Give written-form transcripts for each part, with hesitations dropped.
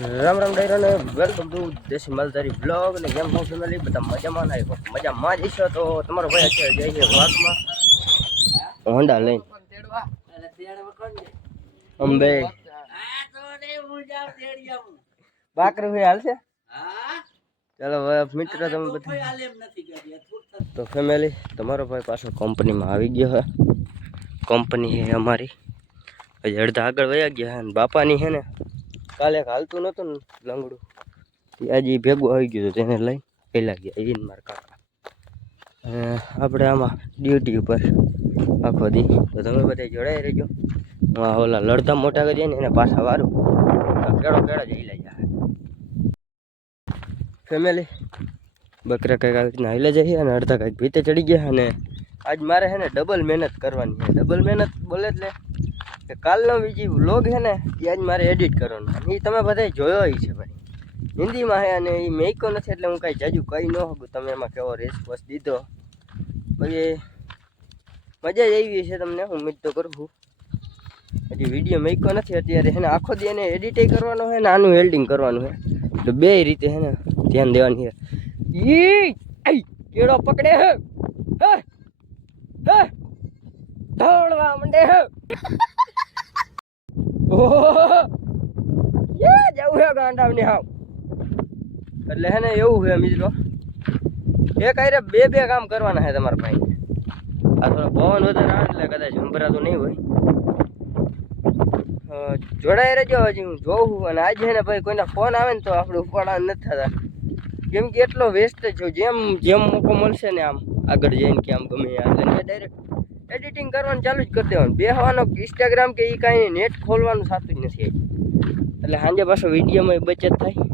રામ રામ ડાયરો ને welcome to દેશી માલધારી બ્લોગ ને કેમ છો ફેમિલી બધા મજામાં ના મજામાં જ છો તો તમારો ભાઈ અત્યારે જાય છે વાગમાં હોન્ડા લઈને અંબે બાકરું ભાઈ હાલશે ચાલો મિત્ર તમે બધા તો ફેમિલી તમારો ભાઈ પાછો કંપનીમાં આવી ગયો છે કંપની છે અમારી હજી અડધા આગળ વયા ગયા અને બાપાની છે ને કાલે હાલતું નહોતું ને લંગડું આજે ભેગું આવી ગયું તેને લઈ પહેલા ગયા એવીને મારા કાકા આપણે આમાં ડ્યુટી ઉપર આખો દી તો તમે બધા જોડાઈ રહેજો ઓલા લડતા મોટા કરીએ ને એને પાછા વારું કેળો જઈ લઈ જાય ફેમિલી બકરા કંઈક આવી રીતના હાલે જઈએ અને અડધા કંઈક ભીતે ચડી ગયા અને આજ મારે છે ને ડબલ મહેનત કરવાની છે ડબલ મહેનત બોલે એટલે કે કાલનો બીજી વ્લોગ છે ને એ આજ મારે એડિટ કરવાનો એ તમે બધા જોયો છે ભાઈ હિન્દીમાં છે અને એ મેકો નથી એટલે હું કાંઈ જાજુ કહી ન શકું તમે એમાં કેવો રેસ્પોન્સ દીધો પછી મજા જ આવી છે તમને હું ઉમ્મીદ તો કરું છું હજી વિડીયો મેકો નથી અત્યારે છે ને આખો દી એને એડિટ કરવાનો છે ને આનું એલ્ડિંગ કરવાનું છે તો બે રીતે છે ને ધ્યાન દેવાની છે કેળો પકડે હે દોડવા માંડે હે જવું હે ગાંડાવને હાવ એટલે હે ને એવું છે મિત્રો એક આરે બે કામ કરવાના છે તમારા ભાઈ આ થોડો પવન વધારે આવે એટલે કદાચ સંભળાતું નહીં હોય જોડાઈ રહેજો હજી હું જોઉં અને આજે છે ને ભાઈ કોઈના ફોન આવે ને તો આપણે ઉપાડવા નથી થતા કેમ કે એટલો વેસ્ટ જ છું જેમ મોકો મળશે ને આમ આગળ જઈને કે આમ ગમે એટલે ડાયરેક્ટ એડિટિંગ કરવાનું ચાલુ જ કરી દેવાનું બેહવાનો ઇન્સ્ટાગ્રામ કે એ કાંઈ નેટ ખોલવાનું થતું જ નથી એટલે સાંજે પાછો વિડીયોમાં બચત થાય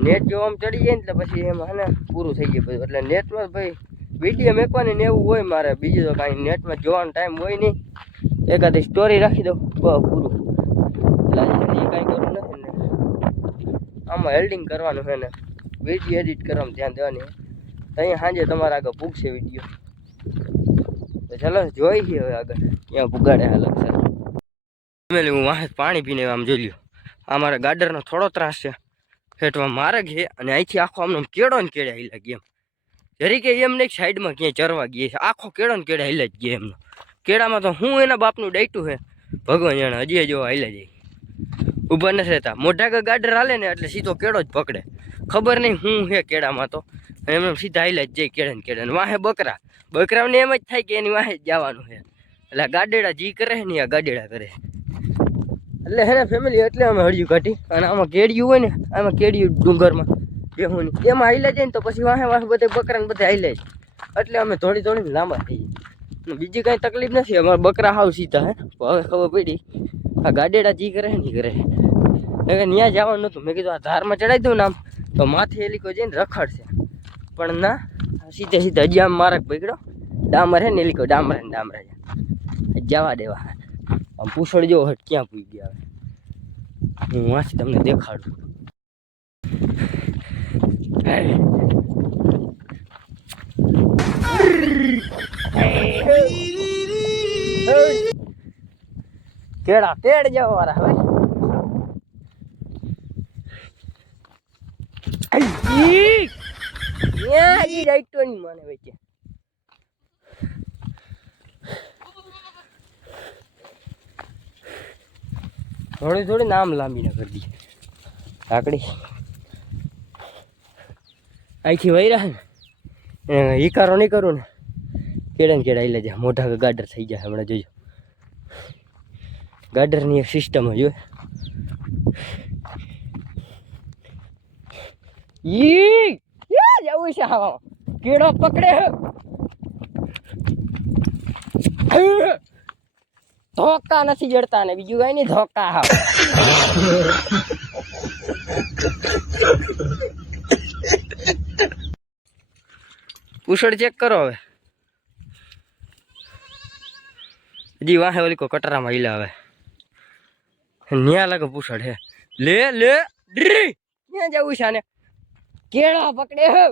નેટ જો આમ ચડી જાય ને એટલે પછી એમાં ને પૂરું થઈ જાય બધું એટલે નેટમાં ભાઈ વિડીયો મેકવાની ને એવું હોય મારે બીજું તો કાંઈ નેટમાં જોવાનો ટાઈમ હોય નહીં એકાદી સ્ટોરી રાખી દઉં પૂરું એટલે એ કાંઈ કરવું નથી ને આમાં એડિટિંગ કરવાનું છે ને વિડીયો એડિટ કરવામાં ધ્યાન દેવાની તો અહીંયા સાંજે તમારા આગળ પૂગશે વિડીયો તો ચાલો જોઈ છીએ હવે આગળ ક્યાં પુગાડે હાલ ફેમિલી હું વાહ પાણી પીને આમ જોઈ લ્યો આ મારા ગાડરનો થોડો ત્રાસ છે ફેટવા માર્ગ છે અને અહીંથી આખો આમને કેળો ને કેળે હાલ્યા ગયા જરી કે એમને સાઈડમાં ક્યાંય ચરવા ગઈ છે આખો કેળો ને કેળે હાલ્યા જ ગયા એમનો કેળામાં તો હું એના બાપનું ડાયટું છે ભગવાન જાણે હજી જો હાલ્યા જાય ઊભા નથી રહેતા મોઢા ગાડર હાલે ને એટલે સીધો કેળો જ પકડે ખબર નહીં હું છે કેળામાં તો એમને સીધા હાલ્યા જ જાય કેળે ને વાહે બકરાઓને એમ જ થાય કે એની વાહે જ જવાનું છે એટલે ગાડેડા જી કરે ને આ ગાડેડા કરે એટલે હે ને ફેમિલી એટલે અમે હળિયું કાઢી અને આમાં કેડિયું હોય ને આમાં કેડિયું ડુંગરમાં બેહુની એમાં હાલ્યા જાય ને તો પછી વાહે બધે બકરાને બધે હાલ્યા જાય એટલે અમે થોડી લાંબા થઈ જઈએ બીજી કાંઈ તકલીફ નથી અમારા બકરા હાવ સીધા હે હવે ખબર પડી આ ગાડેડા જી કરે નહીં કરે એટલે ત્યાં જવાનું નહોતું મેં કીધું આ ધારમાં ચડાવી દઉં ને આમ તો માથે એલીકો જઈને રખડશે પણ ના સીધે હજી આમ મારક પકડ્યો ડામર હે ને એલીકો ડામરા જવા દેવા આમ પૂછડ જો હટ ક્યાં પૂઈ ગયા હવે હું વાંચી તમને દેખાડું કેળા તેડ જવા વાળા હવે મને વચ્ચે થોડી નામ લાંબી ના કરી દી લાકડી અહીંથી વૈરા ને ઈકારો નહીં કરું ને કેળા ને કેળા આવી લેજે મોઢા ગાડર થઈ જાય હમણાં જોજો ગાડરની એક સિસ્ટમ હોય જવું છે કેળો પકડે ધોકા નથી જડતા ને બીજું કઈ નહીં ધોકા હાવ પૂછડ ચેક કરો હવે હજી વાહે ઓલી કો કટરામાં હિલા હવે ન્યા લાગે પૂછડ હે લે ત્યાં જવું છે આને કેળા પકડે હે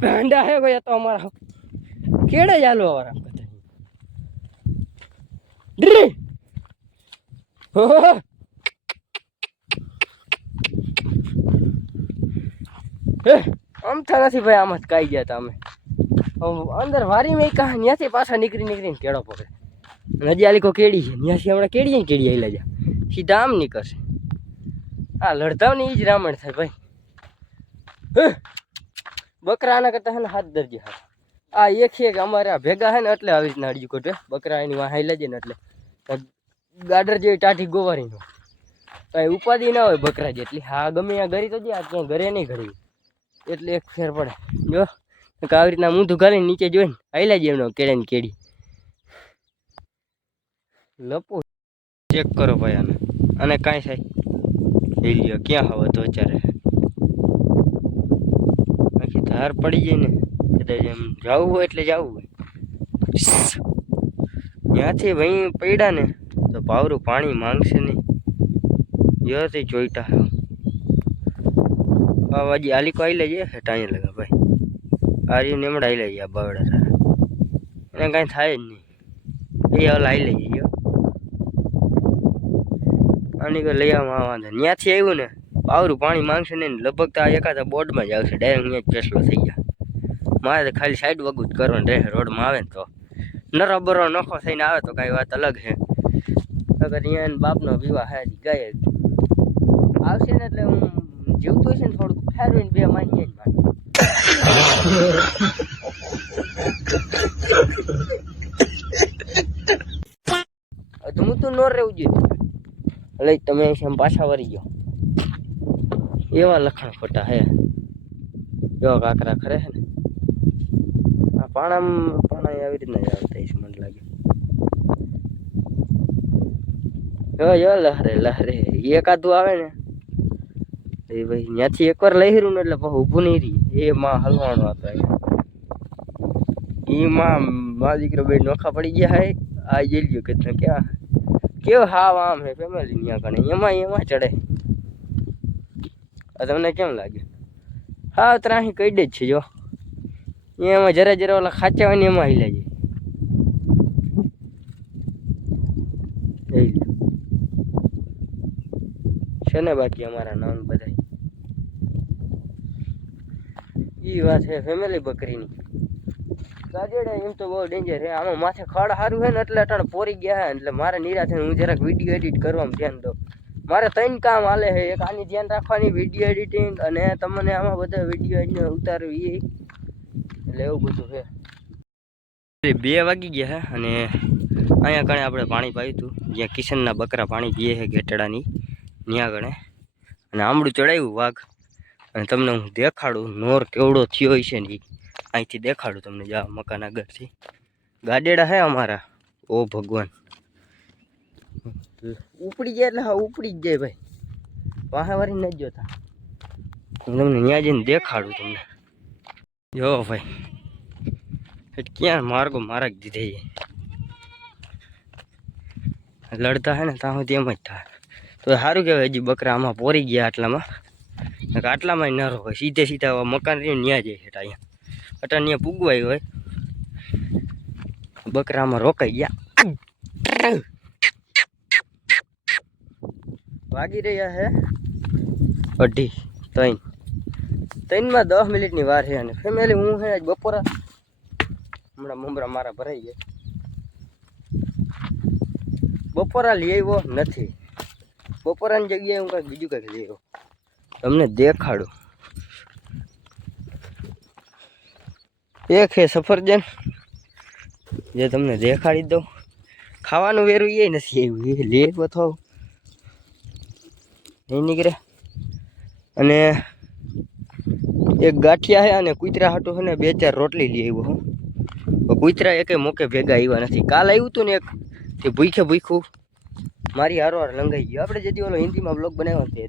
ગાંડા હે ભાઈ તો અમારા કેળે ચાલુ અમારા ડ્રી આમ થા નથી ભાઈ, આમ જ કાઈ ગયા તા અમે અંદર વારી મેં કહા ત્યાંથી પાછા નીકળીને કેળો પકડે. હજી આલી કો કેડી છે ત્યાંથી હમણાં કેડી ને કેડી આવેલા જા સીધા આમ નીકળશે. આ લડતાવ ને એ જ રામણ થાય ભાઈ. બકરા આના કરતા હે ને હાથ દરજે હા. આ એક અમારે આ ભેગા હે ને એટલે આવી રીતના અડજી કોટે બકરા એની વાહ લેજે ને એટલે ગાડર જેવી ટાઢી ગોવારી નો કઈ ઉપાધિ ના હોય બકરા જેટલી. હા ગમે ત્યાં ઘરી તો જ્યાં ક્યાં ઘરે નહીં ઘડી એટલે એક ફેર પડે. જો આવી રીતના મૂંધું ઘાલીને નીચે જોઈને હાઈલા જ એમનો કેળે ને કેડી લપો ચેક કરો ભાઈ આને. અને કાંઈ થાય લઈ લ્યો. ક્યાં હવે તો અત્યારે આખી ધાર પડી જાય ને કદાચ એમ જવું હોય એટલે જવું હોય ત્યાંથી ભાઈ પડ્યા ને તો પાવરું પાણી માંગશે નહીં. યથી જોઈતા હજી આલીકો આવી લેજે ટાઈ લગા ભાઈ. આર્યું નીમડા આવી લેજે આ બાવડા સારા એને કાંઈ થાય જ નહીં. એ હવે આવી લેજે જો આની કોઈ લઈ આવવા વાંધો. ત્યાંથી આવ્યું ને પાવરું પાણી માંગશે નહીં. લગભગ તો આ એકાદા બોર્ડમાં જ આવશે ડાયરેક્ટ અહીંયા જ ફેસલો થઈ ગયા. મારે તો ખાલી સાઈડ વગું જ કરવાનું રહે. રોડમાં આવે ને તો નરો બરો નખો થઈને આવે તો કાંઈ વાત અલગ છે. અગર અહીંયા બાપનો વિવાહ હે ગાય આવશે ને એટલે હું જીવતું હશે ને થોડુંક ફેરવીને બે માની જ માનું. તો હું તો નો રહેવું જોઈએ લઈ તમે એમ પાછા વળી ગયો. એવા લખણ ખોટા હે એવા કાકરા ખરે હે ને આ પાણા આવી રીતના જ આવતા હશે મને લાગે. જો લહરે એકાદું આવે ને એ ભાઈ ત્યાંથી એકવાર લહેરું ને એટલે પછી ઊભું નહીં રહી. એમાં હલવાનો હતો એમાં મા દીકરો બે નોખા પડી ગયા હે. આ જઈ ગયો કે ક્યાં કેવું હાવ આમ હે ફેમિલી ત્યાં કણે એમાં ચડે. તમને કેમ લાગે? હા ત્રાહી કઈ જ છે જો એમાં જરા ઓલા ખાચા હોય ને એમાં હિલા જાય. છે ને બાકી અમારા નામ બધા ઈ વાત છે ફેમિલી બકરીની. ગાજેડા એમ તો બહુ ડેન્જર છે. આમાં માથે ખડ સારું છે ને એટલે અટાણે પોરી ગયા હે એટલે મારે નિરાથે હું જરાક વિડીયો એડિટ કરવામાં ધ્યાન દઉં. મારે 3 કામ હાલે છે. એક આની ધ્યાન રાખવાની વિડીયો એડિટિંગ અને તમને આમાં બધા વિડીયો ઉતારવી એટલે એવું બધું છે. 2 વાગી ગયા છે અને અહીંયા કણે આપણે પાણી પાયું હતું જ્યાં કિશનના બકરા પાણી પીએ છે ઘેટડાની ત્યાં ગણે અને આમળું ચડાવ્યું વાઘ. અને તમને હું દેખાડું નોર કેવડો થયો છે ને અહીંથી દેખાડું તમને. જા મકાન આગળથી ગાડેડા હે અમારા. ઓ ભગવાન ઉપડી જાય એટલે હા ઉપડી જ જાય ભાઈ. વાહે વારી નથી જોતા. હું તમને ત્યાં જઈને દેખાડું તમને. જો ભાઈ ક્યાં માર્ગો મારા જ દીધે લડતા હે ને ત્યાં સુધી એમ જ થાય. તો સારું કહેવાય હજી બકરા આમાં પોરી ગયા આટલામાં. આટલામાં ન હોય સીધે સીધા મકાન રહ્યું ત્યાં જાય છે અહીંયા અટા ત્યાં પૂગવાય હોય. બકરામાં રોકાઈ ગયા. વાગી રહ્યા હે 2:30 3 માં 10 મિનિટની વાર છે. અને ફેમિલી હું હે બપોરા હમણાં મમરા મારા ભરાઈ ગયા. બપોરા લઈ આવ્યો નથી. બપોરાની જગ્યાએ હું કંઈક બીજું કંઈક લઈ આવ્યો તમને દેખાડું. એક છે સફરજન જે તમને દેખાડી દઉં. ખાવાનું વેરું એ નથી આવ્યું એ લે બથો નહીં નીકળે. અને એક ગાંઠિયા છે અને કૂતરા હાટું છે ને 2-4 રોટલી લઈ આવ્યો હું. કૂતરા એકે મોકે ભેગા આવ્યા નથી. કાલ આવ્યું હતું ને એક તે ભૂખ્યું મારી હારવાર લંગાઈ ગયો. આપણે જેથી ઓલો હિન્દીમાં બ્લોગ બનાવ્યો તે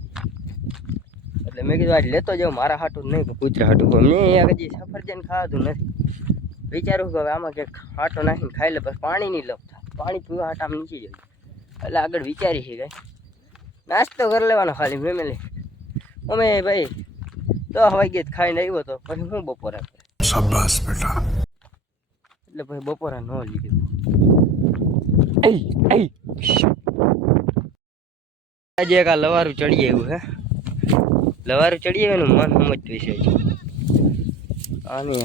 એટલે મેં કીધું આજ લેતો જાઉં મારા હાટું નહીં કૂતરા હાટું. મેં હજી સફરજન ખાવાતું નથી. વિચારું કે હવે આમાં ક્યાંક હાટો નાખીને ખાઈ લે. પછી પાણી નહીં લપતા પાણી પીવા હાટામાં નીચી જાય એટલે આગળ વિચારી છે કાંઈ નાસ્તો કરી લેવાનો ખાલી ફેમિલી. અમે ભાઈ 10 વાગ્યે જ ખાઈને આવ્યો તો પછી હું બપોરા શાબાશ બેટા એટલે પછી બપોરા ન લીધું. આજે એક આ લવારું ચડી આવ્યું હે, લવારું ચડી આવ્યું મન સમજતું છે આની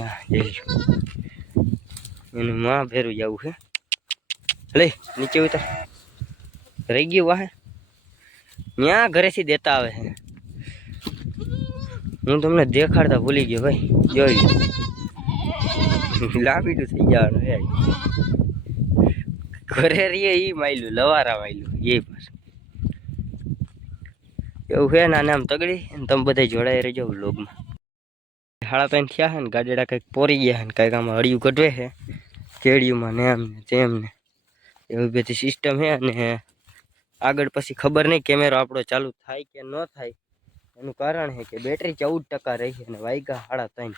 એનું માં ભેરું જવું છે. લે નીચે ઉતર, રહી ગયું વાહે ત્યાં ઘરેથી દેતા આવે છે. હું તમને દેખાડતા ભૂલી ગયો ભાઈ, જોઈ લાંબીડું થઈ જવાનું હે. ઘરે રહીએ ઈ માયલું લવારા માયલું એ પાછું એવું છે ને. આને આમ તગડી તમે બધા જોડાઈ રહેજો વ્લોગમાં. હાડા પેન થયા છે ને, ગાડીડા કંઈક પોરી ગયા છે ને કંઈક આમાં હળિયું કઢવે છે કેડિયુંમાં ને એમ ને તેમ ને એવી બધી સિસ્ટમ છે. અને આગળ પછી ખબર નહીં કેમેરો આપણો ચાલુ થાય કે ન થાય. એનું કારણ છે કે બેટરી 14% રહી છે અને વાગ્યા 3:30.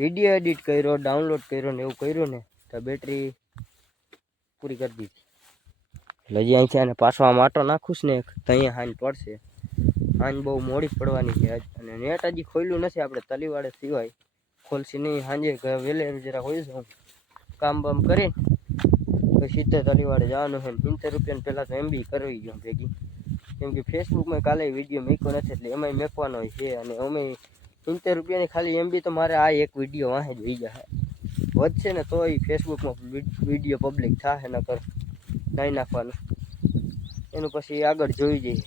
વિડીયો એડિટ કર્યો, ડાઉનલોડ કર્યો ને એવું કર્યું ને તો બેટરી પૂરી કરી દીધી. એટલે હજી અહીંથી આને પાછો આમ આટો નાખું ને તો અહીંયા હાંજ પડશે. હાંજ બહુ મોડી પડવાની છે અને નેટ હજી ખોલ્યું નથી આપણે તલીવાડે સિવાય. ખોલશે નહીં સાંજે વહેલે જરા હોય છે કામ બામ કરીને પછી સીધા તલીવાડે જવાનું છે. 70 રૂપિયાને પહેલાં તો MB કરવી ગયો ભેગી, કેમ કે ફેસબુકમાં કાલે વિડીયો મૂક્યો નથી એટલે એમાંય મેકવાનો છે. અને અમે 70 રૂપિયાની ખાલી MB તો મારે આ એક વિડીયો વાંહે જ વહી જાય. વધશે ને તો એ ફેસબુકમાં વિડીયો પબ્લિક થાય નકર નહીં નાખવાનું. એનું પછી આગળ જોઈ જઈએ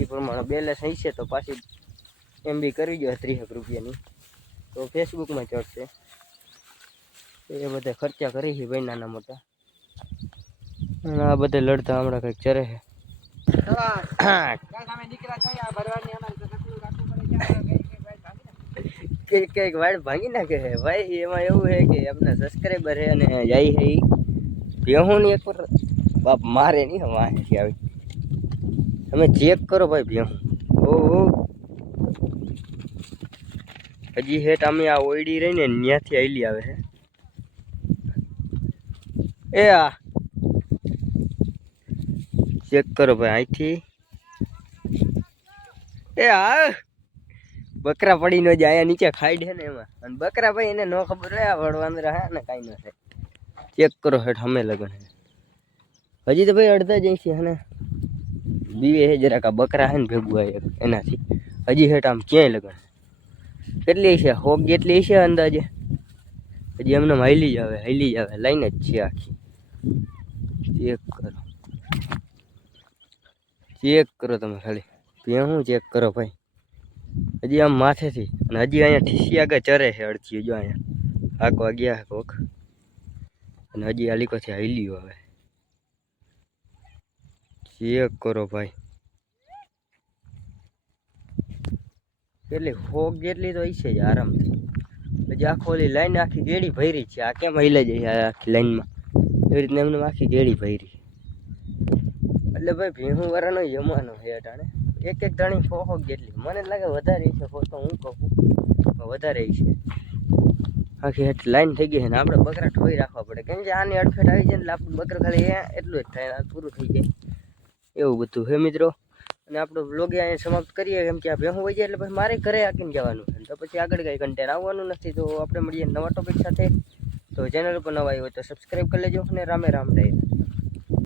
એ પ્રમાણે બેલેન્સ હશે તો પાછી MB કરી દો 30 રૂપિયાની તો ફેસબુકમાં ચડશે. એ બધા ખર્ચા કરી છે ભાઈ નાના મોટા. અને આ બધા લડતા હમણાં કંઈક ચરે છે. કઈક વાડ ભાંગી નાખે છે ભાઈ. એમાં એવું છે કે એમના સબસ્ક્રાઈબર છે અને જાય છે એ ભેહુંની એક બાપ મારે નહીં વાંચી આવી. તમે ચેક કરો ભાઈ ભેહું. ઓહો હજી હેઠ અમે આ ઓયડી રહી ને ત્યાંથી આવેલી આવે છે. એ આ ચેક કરો ભાઈ અહીંથી. એ આ બકરા પડી ન જાય, અહીંયા નીચે ખાઈ દે ને એમાં. અને બકરા ભાઈ એને ન ખબર હોય આ વળવાનું રહે ને કાંઈ ન થાય. ચેક કરો હેઠ અમે લગન હજી તો ભાઈ અડધા જ છે ને બીવે છે જરાક. આ બકરા છે ને ભેગું આવે એનાથી હજી હેઠ આમ ક્યાંય લગન કેટલી છે 100 જેટલી છે અંદાજે. હજી એમને હાલી જ આવે લાઈને જ છે આખી. ચેક કરો તમે ખાલી ભેહું ચેક કરો ભાઈ. હજી આમ માથેથી અને હજી અહીંયા ઠીસી આગળ ચરે છે અડધી. જો અહીંયા હાંકવા ગયા કોક અને હજી આલીકોથી હાલ્યું આવે. ચેક કરો ભાઈ કેટલી 100 જેટલી તો હશે જ આરામથી. હજી આખો ઓલી લાઈન આખી ગેડી ભરી છે. આ કેમ હાલે જાય આખી લાઈનમાં એવી રીતના એમને આખી ગેડી ભરી. એટલે ભાઈ ભેહું વાળાનો જમાનો છે અટાણે. એક ધણી 100 જેટલી મને લાગે વધારે છે. તો હું કહું વધારે છે. આખી હેઠ લાઈન થઈ ગઈ છે ને આપણે બકરા ઠોઈ રાખવા પડે કેમ કે આની અડફેટ આવી જાય એટલે આપણું બકરા ખાલી એટલું જ થાય પૂરું થઈ જાય. એવું બધું હે મિત્રો. અને આપણો વ્લોગ અહીંયા સમાપ્ત કરીએ કેમ કે આ ભેહું હોય જાય એટલે પછી મારે ઘરે આકીને જવાનું છે તો પછી આગળ કંઈ કન્ટેન્ટ આવવાનું નથી. તો આપણે મળીએ નવા ટોપિક સાથે. તો ચેનલ ઉપર નવા આવ્યો તો સબસ્ક્રાઈબ કરી લેજો અને રામે રામ રાય.